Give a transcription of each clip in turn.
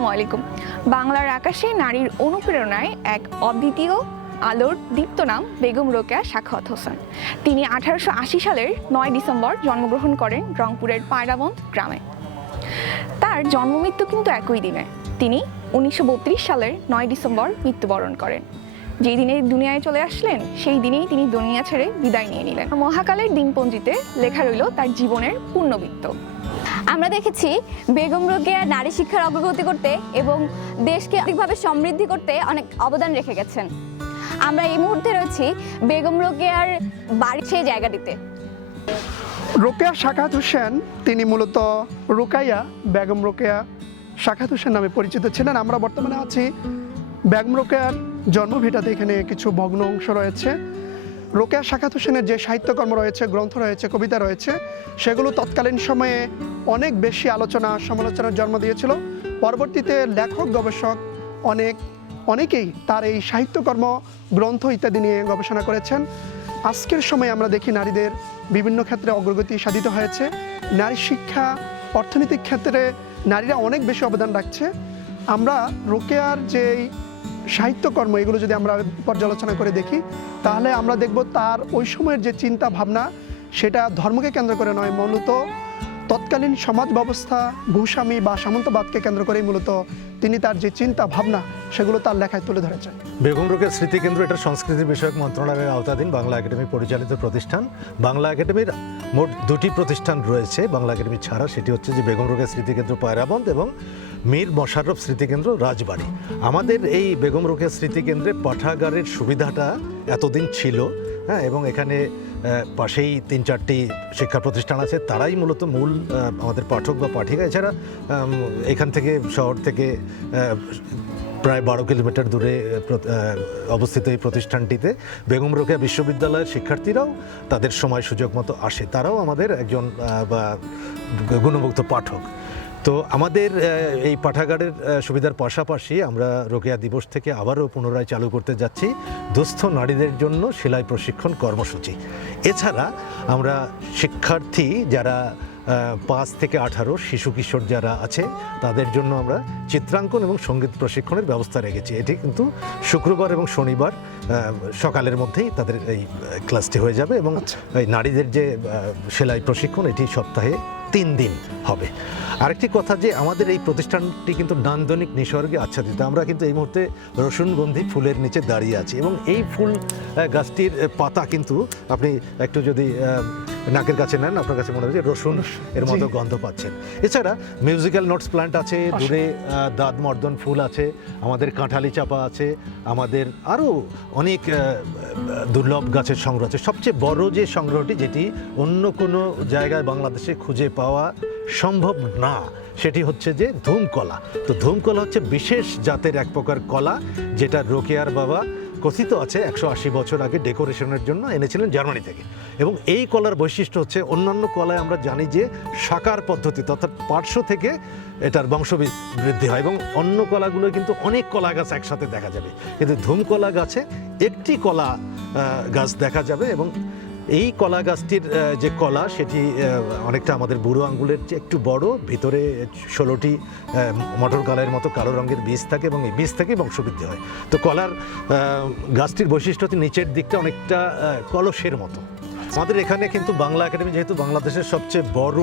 আসসালামু আলাইকুম। বাংলার আকাশে নারীর অনুপ্রেরণায় এক অদ্বিতীয় আলোর দীপ্ত নাম বেগম রোকেয়া সাখাওয়াত হোসেন। তিনি আঠারোশো আশি সালের নয় ডিসেম্বর জন্মগ্রহণ করেন রংপুরের পায়রাবন্দ গ্রামে। তার জন্মমৃত্যু কিন্তু একই দিনে। তিনি উনিশশো বত্রিশ সালের নয় ডিসেম্বর মৃত্যুবরণ করেন। যেই দিনে দুনিয়ায় চলে আসলেন, সেই দিনেই তিনি দুনিয়া ছেড়ে বিদায় নিয়ে নিলেন। মহাকালের দিনপঞ্জিতে লেখা রইল তার জীবনের পূর্ণবৃত্ত। আমরা দেখেছি বেগম রোকেয়া নারী শিক্ষার অগ্রগতি করতে এবং দেশকে আর্থিকভাবে সমৃদ্ধি করতে অনেক অবদান রেখে গেছেন। আমরা এই মুহূর্তে রয়েছি বেগম রোকেয়ার বাড়ির সেই জায়গাটিতে। রোকেয়া শাখাত হোসেন, তিনি মূলত রোকাইয়া বেগম রোকেয়া শাখাত হোসেন নামে পরিচিত ছিলেন। আমরা বর্তমানে আছি বেগম রোকেয়ার জন্মভিটাতে এখানে কিছু ভগ্ন অংশ রয়েছে। রোকেয়া শাখাত হোসেনের যে সাহিত্যকর্ম রয়েছে, গ্রন্থ রয়েছে, কবিতা রয়েছে, সেগুলো তৎকালীন সময়ে অনেক বেশি আলোচনা, সমালোচনার জন্ম দিয়েছিল। পরবর্তীতে লেখক, গবেষক অনেক, অনেকেই তার এই সাহিত্যকর্ম, গ্রন্থ ইত্যাদি নিয়ে গবেষণা করেছেন। আজকের সময়ে আমরা দেখি নারীদের বিভিন্ন ক্ষেত্রে অগ্রগতি সাধিত হয়েছে। নারী শিক্ষা, অর্থনৈতিক ক্ষেত্রে নারীরা অনেক বেশি অবদান রাখছে। আমরা রোকেয়ার যে এই সাহিত্যকর্ম, এগুলো যদি আমরা পর্যালোচনা করে দেখি, তাহলে আমরা দেখব তার ওই সময়ের যে চিন্তা ভাবনা সেটা ধর্মকে কেন্দ্র করে নয়, মূলত তৎকালীন সমাজ ব্যবস্থা ভূস্বামী বা সামন্তবাদকে কেন্দ্র করেই মূলত তিনি তার যে চিন্তা ভাবনা সেগুলো তার লেখায় তুলে ধরেছেন। বেগম রোকের স্মৃতিকেন্দ্র, এটা সংস্কৃতি বিষয়ক মন্ত্রণালয়ের আওতাধীন বাংলা একাডেমি পরিচালিত প্রতিষ্ঠান। বাংলা একাডেমির মোট দুটি প্রতিষ্ঠান রয়েছে বাংলা একাডেমি ছাড়া। সেটি হচ্ছে যে বেগম রোকের স্মৃতিকেন্দ্র পায়রাবন্দ এবং মীর মশাররফ স্মৃতিকেন্দ্র রাজবাড়ি। আমাদের এই বেগম রোকের স্মৃতিকেন্দ্রে পাঠাগারের সুবিধাটা এতদিন ছিল হ্যাঁ এবং এখানে পাশেই তিন চারটি শিক্ষা প্রতিষ্ঠান আছে। তারাই মূলত মূল আমাদের পাঠক বা পাঠিকা। এছাড়া এখান থেকে শহর থেকে প্রায় বারো কিলোমিটার দূরে অবস্থিত এই প্রতিষ্ঠানটিতে বেগম রোকেয়া বিশ্ববিদ্যালয়ের শিক্ষার্থীরাও তাদের সময় সুযোগ মতো আসে। তারাও আমাদের একজন গুণমুগ্ধ পাঠক। তো আমাদের এই পাঠাগারের সুবিধার পাশাপাশি আমরা রোকেয়া দিবস থেকে আবারও পুনরায় চালু করতে যাচ্ছি দুস্থ নারীদের জন্য সেলাই প্রশিক্ষণ কর্মসূচি। এছাড়া আমরা শিক্ষার্থী যারা পাঁচ থেকে আঠারো শিশু কিশোর যারা আছে তাদের জন্য আমরা চিত্রাঙ্কন এবং সংগীত প্রশিক্ষণের ব্যবস্থা রেখেছি। এটি কিন্তু শুক্রবার এবং শনিবার সকালের মধ্যেই তাদের এই ক্লাসটি হয়ে যাবে এবং এই নারীদের যে সেলাই প্রশিক্ষণ এটি সপ্তাহে তিন দিন হবে। আরেকটি কথা যে আমাদের এই প্রতিষ্ঠানটি কিন্তু নান্দনিক নিসর্গে আচ্ছাদিত। আমরা কিন্তু এই মুহূর্তে রসুনগন্ধি ফুলের নিচে দাঁড়িয়ে আছি এবং এই ফুল গাছটির পাতা কিন্তু আপনি একটু যদি নাকের কাছে নেন আপনার কাছে মনে হচ্ছে রসুন এর মতো গন্ধ পাচ্ছেন। এছাড়া মিউজিক্যাল নোটস প্ল্যান্ট আছে দূরে দাঁত মর্দন ফুল আছে আমাদের কাঁঠালি চাপা আছে আমাদের আরও অনেক দুর্লভ গাছের সংগ্রহ আছে। সবচেয়ে বড় যে সংগ্রহটি যেটি অন্য কোনো জায়গায় বাংলাদেশে খুঁজে পাওয়া সম্ভব না সেটি হচ্ছে যে ধূমকলা। তো ধূমকলা হচ্ছে বিশেষ জাতের এক প্রকার কলা যেটা রোকেয়ার বাবা কথিত আছে, একশো আশি বছর আগে ডেকোরেশনের জন্য এনেছিলেন জার্মানি থেকে। এবং এই কলার বৈশিষ্ট্য হচ্ছে, অন্যান্য কলায় আমরা জানি যে শাকার পদ্ধতি, অর্থাৎ পার্শ্ব থেকে এটার বংশ বৃদ্ধি হয় এবং অন্য কলাগুলো কিন্তু অনেক কলা গাছ একসাথে দেখা যাবে। কিন্তু ধূমকলা গাছে একটি কলা গাছ দেখা যাবে এবং এই কলা গাছটির যে কলা সেটি অনেকটা আমাদের বুড়ো আঙ্গুলের চেয়ে একটু বড়। ভিতরে ষোলোটি মটর কলাইয়ের মতো কালো রঙের বীজ থাকে এবং এই বীজ থেকেই বংশবৃদ্ধি হয়। তো কলার গাছটির বৈশিষ্ট্য হচ্ছে নিচের দিকটা অনেকটা কলসের মতো। আমাদের এখানে কিন্তু বাংলা একাডেমি যেহেতু বাংলাদেশের সবচেয়ে বড়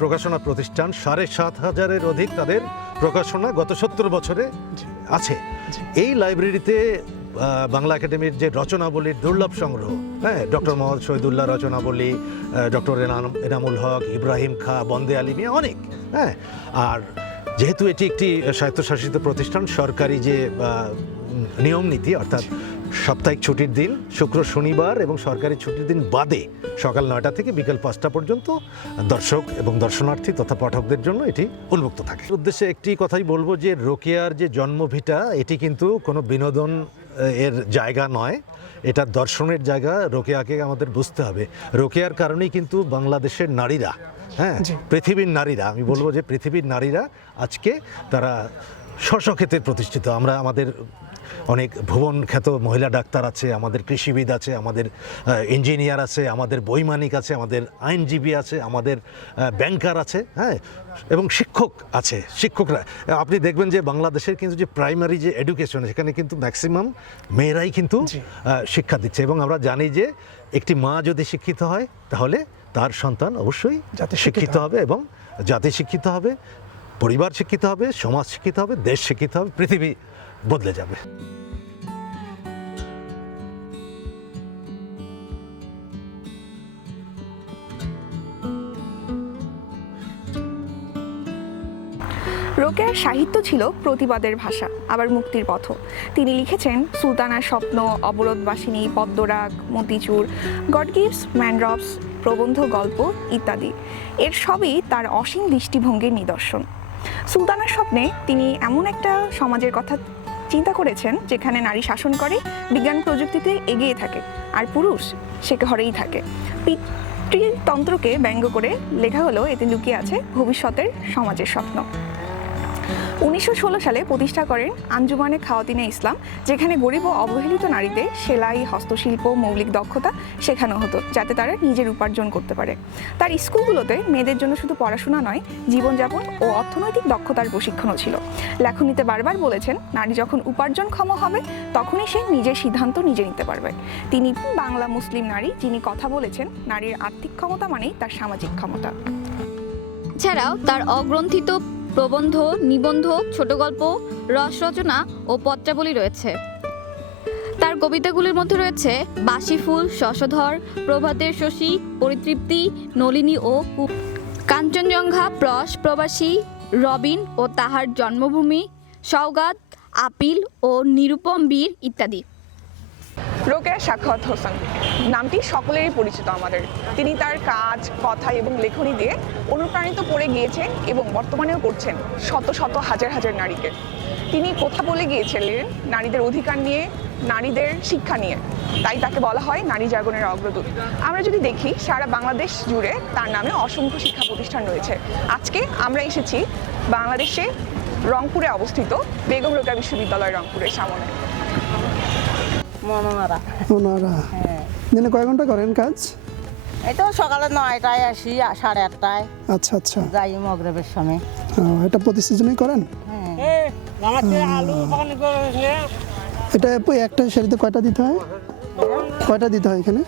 প্রকাশনা প্রতিষ্ঠান সাড়ে সাত হাজারের অধিক তাদের প্রকাশনা গত সত্তর বছরে আছে। এই লাইব্রেরিতে বাংলা একাডেমির যে রচনাবলীর দুর্লভ সংগ্রহ হ্যাঁ ডক্টর মোহাম্মদ শহীদুল্লাহ রচনাবলী ডক্টর এনামুল হক, ইব্রাহিম খা, বন্দে আলী মিয়া অনেক হ্যাঁ আর যেহেতু এটি একটি স্বায়ত্তশাসিত প্রতিষ্ঠান, সরকারি যে নিয়ম নীতি, অর্থাৎ সাপ্তাহিক ছুটির দিন, শুক্র শনিবার এবং সরকারি ছুটির দিন বাদে সকাল নয়টা থেকে বিকাল পাঁচটা পর্যন্ত দর্শক এবং দর্শনার্থী তথা পাঠকদের জন্য এটি উন্মুক্ত থাকে। উদ্দেশ্যে একটি কথাই বলব যে, রোকেয়ার যে জন্মভিটা, এটি কিন্তু কোনো বিনোদন এর জায়গা নয় এটা দর্শনের জায়গা। রোকেয়াকে আমাদের বুঝতে হবে। রোকেয়ার কারণেই কিন্তু বাংলাদেশের নারীরা হ্যাঁ পৃথিবীর নারীরা আমি বলব যে পৃথিবীর নারীরা আজকে তারা স্বস্বক্ষেত্রে প্রতিষ্ঠিত। আমরা আমাদের অনেক ভুবন খ্যাত মহিলা ডাক্তার আছে আমাদের কৃষিবিদ আছে আমাদের ইঞ্জিনিয়ার আছে আমাদের বৈমানিক আছে আমাদের আইনজীবী আছে আমাদের ব্যাংকার আছে হ্যাঁ? এবং শিক্ষক আছে শিক্ষকরা। আপনি দেখবেন যে বাংলাদেশের কিন্তু যে প্রাইমারি যে এডুকেশন সেখানে কিন্তু ম্যাক্সিমাম মেয়েরাই কিন্তু শিক্ষা দিচ্ছে। এবং আমরা জানি যে একটি মা যদি শিক্ষিত হয় তাহলে তার সন্তান অবশ্যই জাতি শিক্ষিত শিক্ষিত হবে এবং জাতি শিক্ষিত হবে পরিবার শিক্ষিত হবে সমাজ শিক্ষিত হবে দেশ শিক্ষিত হবে পৃথিবী বদলে যাবে। রোকেয়ার সাহিত্য ছিল প্রতিবাদের ভাষা, আবার মুক্তির পথ তিনি লিখেছেন, সুলতানার স্বপ্ন, Abarodhbasini, Padmarag, Motichur God gives man robs প্রবন্ধ গল্প ইত্যাদি। এর সবই তার অসীম দৃষ্টিভঙ্গির নিদর্শন। সুলতানার স্বপ্নে তিনি এমন একটা সমাজের কথা চিন্তা করেছেন যেখানে নারী শাসন করে, বিজ্ঞান প্রযুক্তিতে এগিয়ে থাকে আর পুরুষ সে ঘরেই থাকে। পিতৃতন্ত্রকে ব্যঙ্গ করে লেখা হলো, এতে লুকিয়ে আছে ভবিষ্যতের সমাজের স্বপ্ন। উনিশশো ষোলো সালে প্রতিষ্ঠা করেন আঞ্জুমানে খাওয়াতিনে ইসলাম, যেখানে গরিব ও অবহেলিত নারীদের সেলাই, হস্তশিল্প, মৌলিক দক্ষতা শেখানো হতো, যাতে তারা নিজের উপার্জন করতে পারে। তার স্কুলগুলোতে মেয়েদের জন্য শুধু পড়াশোনা নয়, জীবনযাপন ও অর্থনৈতিক দক্ষতার প্রশিক্ষণও ছিল। লেখনীতে বারবার বলেছেন, নারী যখন উপার্জনক্ষম হবে, তখনই সে নিজের সিদ্ধান্ত নিজে নিতে পারবে। তিনি বাংলা মুসলিম নারী, যিনি কথা বলেছেন, নারীর আর্থিক ক্ষমতা মানেই তার সামাজিক ক্ষমতা। এছাড়াও তার অগ্রন্থিত প্রবন্ধ, নিবন্ধ, ছোট গল্প, রস রচনা ও পত্রাবলী রয়েছে। তার কবিতাগুলির মধ্যে রয়েছে বাসি ফুল, শশধর, প্রভাতের শশী, পরিতৃপ্তি, নলিনী ও কাঞ্চনজঙ্ঘা, প্রস, প্রবাসী, রবিন ও তাহার জন্মভূমি, সওগাত, আপিল ও নিরুপম বীর ইত্যাদি। রোকেয়া সাখাওয়াত হোসেন। নামটি সকলেরই পরিচিত আমাদের। তিনি তার কাজ, কথা এবং লেখনী দিয়ে অনুপ্রাণিত করে গিয়েছেন এবং বর্তমানেও করছেন শত শত হাজার হাজার নারীকে। তিনি কথা বলে গিয়েছিলেন নারীদের অধিকার নিয়ে, নারীদের শিক্ষা নিয়ে। তাই তাকে বলা হয় নারী জাগরণের অগ্রদূত। আমরা যদি দেখি, সারা বাংলাদেশ জুড়ে তার নামে অসংখ্য শিক্ষা প্রতিষ্ঠান রয়েছে। আজকে আমরা এসেছি বাংলাদেশে রংপুরে অবস্থিত বেগম রোকেয়া বিশ্ববিদ্যালয় রংপুরের সামনে। মনোমারা ওনারা হ্যাঁ। দিনে কয় ঘণ্টা করেন কাজ? এই তো সকালে নয়টায় আসি সাড়ে আটটায়। আচ্ছা আচ্ছা। যাই মগরবের সময়। ও, এটা প্রতি সিজনেই করেন? হ্যাঁ। এটা ওই একটা শাড়িতে কয়টা দিতে হয়? কয়টা দিতে হয় এখানে?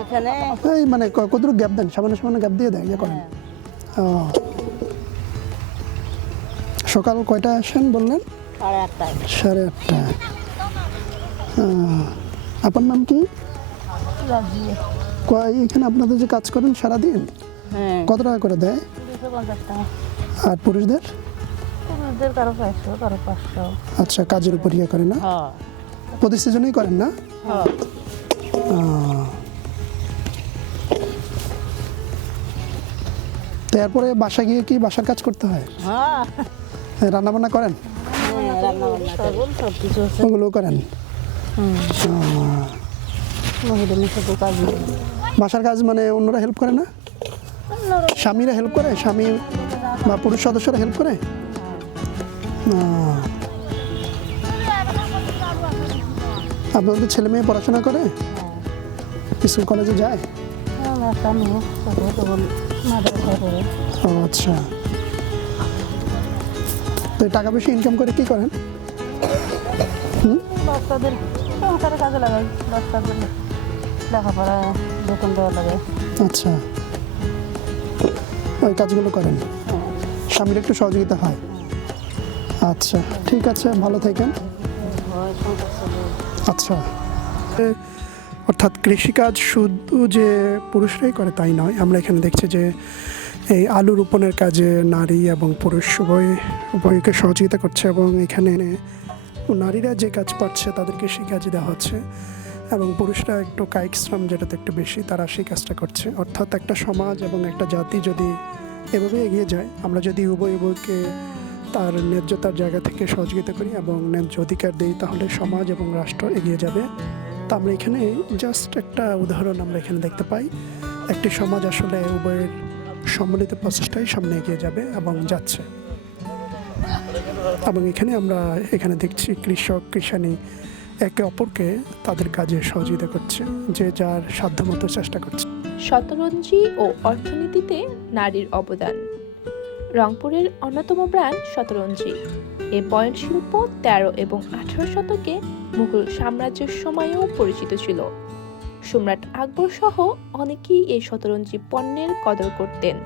এখানে এই মানে ক- কতটুকু গ্যাপ দেন? সামান্য সামান্য গ্যাপ দিয়ে দেয় ইয়ে করেন। ও। সকাল কয়টা আসেন বললেন? সাড়ে আটটায়। সাড়ে আটটা আহ, আপনার নাম কি? কয় এখানে আপনাদের যে কাজ করেন সারাদিন? হ্যাঁ। কত টাকা করে দেয়? আর পুরুষদের? আচ্ছা কাজের উপর ইয়ে করে না? হ্যাঁ প্রতি সিজনেই করেন না? হ্যাঁ আহ। বাসা গিয়ে কি বাসার কাজ করতে হয়? হ্যাঁ রান্না বান্না করেন আছে ওগুলো করেন? বাসার কাজ মানে অন্যরা হেল্প করে না? স্বামীরা হেল্প করে? স্বামী বা পুরুষ সদস্যরা হেল্প করে। আপনাদের ছেলে মেয়ে পড়াশোনা করে? স্কুল, কলেজে যায়? আচ্ছা। তো টাকা পয়সা ইনকাম করে কি করেন? বাচ্চাদের সংসারে কাজে লাগাই বাচ্চাদের লেখাপড়া বেতন দেওয়া লাগে। আচ্ছা। ওই কাজগুলো করেন। স্বামীর একটু সহযোগিতা হয়। আচ্ছা ঠিক আছে, ভালো থাকেন। আচ্ছা। অর্থাৎ কৃষিকাজ শুধু যে পুরুষরাই করে তাই নয়, আমরা এখানে দেখছি যে এই আলু রোপণের কাজে নারী এবং পুরুষ উভয়, উভয়কে সহযোগিতা করছে এবং এখানে নারীরা যে কাজ পাচ্ছে তাদেরকে সেই কাজই দেওয়া হচ্ছে এবং পুরুষরা একটু কায়িক শ্রম যেটাতে একটু বেশি, তারা সেই কাজটা করছে। অর্থাৎ একটা সমাজ এবং একটা জাতি যদি এভাবে এগিয়ে যায়, আমরা যদি উভয় উভয়কে তার ন্যায্যতার জায়গা থেকে সহযোগিতা করি এবং ন্যায্য অধিকার দিই, তাহলে সমাজ এবং রাষ্ট্র এগিয়ে যাবে। তা আমরা এখানে জাস্ট একটা উদাহরণ আমরা এখানে দেখতে পাই। একটি সমাজ আসলে উভয়ের সম্মিলিত প্রচেষ্টাই সামনে এগিয়ে যাবে এবং যাচ্ছে। এবং এখানে আমরা এখানে দেখছি কৃষক কৃষানি একে অপরকে তাদের কাজে সহযোগিতা করছে, যে যার সাধ্যমতো চেষ্টা করছে। শতরঞ্জি ও অর্থনীতিতে নারীর অবদান। রংপুরের অন্যতম ব্র্যান্ড শতরঞ্জি। এ বয়ন শিল্প তেরো এবং আঠারো শতকে মুঘল সাম্রাজ্যের সময়েও পরিচিত ছিল। সম্রাট আকবর সহ অনেকেই এই শতরঞ্জি পণ্যের কদর করতেন।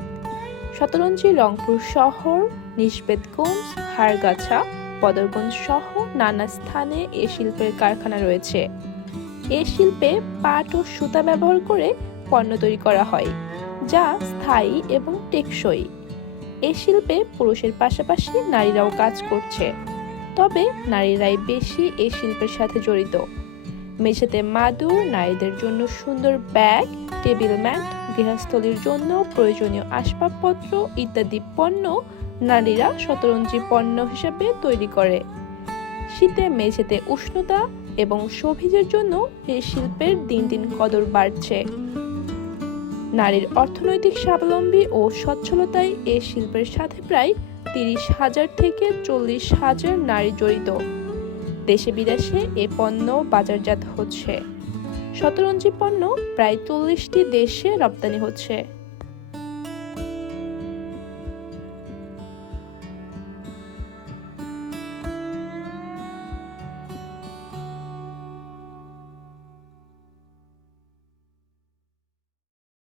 শতরঞ্জি রংপুর শহর নিষ্পেদগঞ্জ হারগাছা বদরগঞ্জ সহ নানা স্থানে এ শিল্পের কারখানা রয়েছে। এ শিল্পে পাট ও সুতা ব্যবহার করে পণ্য তৈরি করা হয়, যা স্থায়ী এবং টেকসই। এ শিল্পে পুরুষের পাশাপাশি নারীরাও কাজ করছে। তবে নারীরাই বেশি এ শিল্পের সাথে জড়িত। মেঝেতে মাদু, নারীদের জন্য সুন্দর ব্যাগ, টেবিল ম্যাট, গৃহস্থলীর জন্য প্রয়োজনীয় আসবাবপত্র ইত্যাদি পণ্য নারীরা শতরঞ্জি পণ্য হিসেবে তৈরি করে। শীতে মেঝেতে উষ্ণতা এবং সভিজের জন্য এই শিল্পের দিন দিন কদর বাড়ছে। নারীর অর্থনৈতিক স্বাবলম্বী ও সচ্ছলতায় এ শিল্পের সাথে প্রায় তিরিশ হাজার থেকে চল্লিশ হাজার নারী জড়িত। দেশে বিদেশে এ পণ্য বাজারজাত হচ্ছে। শতরঞ্জি পণ্য প্রায় চল্লিশটি দেশে রপ্তানি হচ্ছে।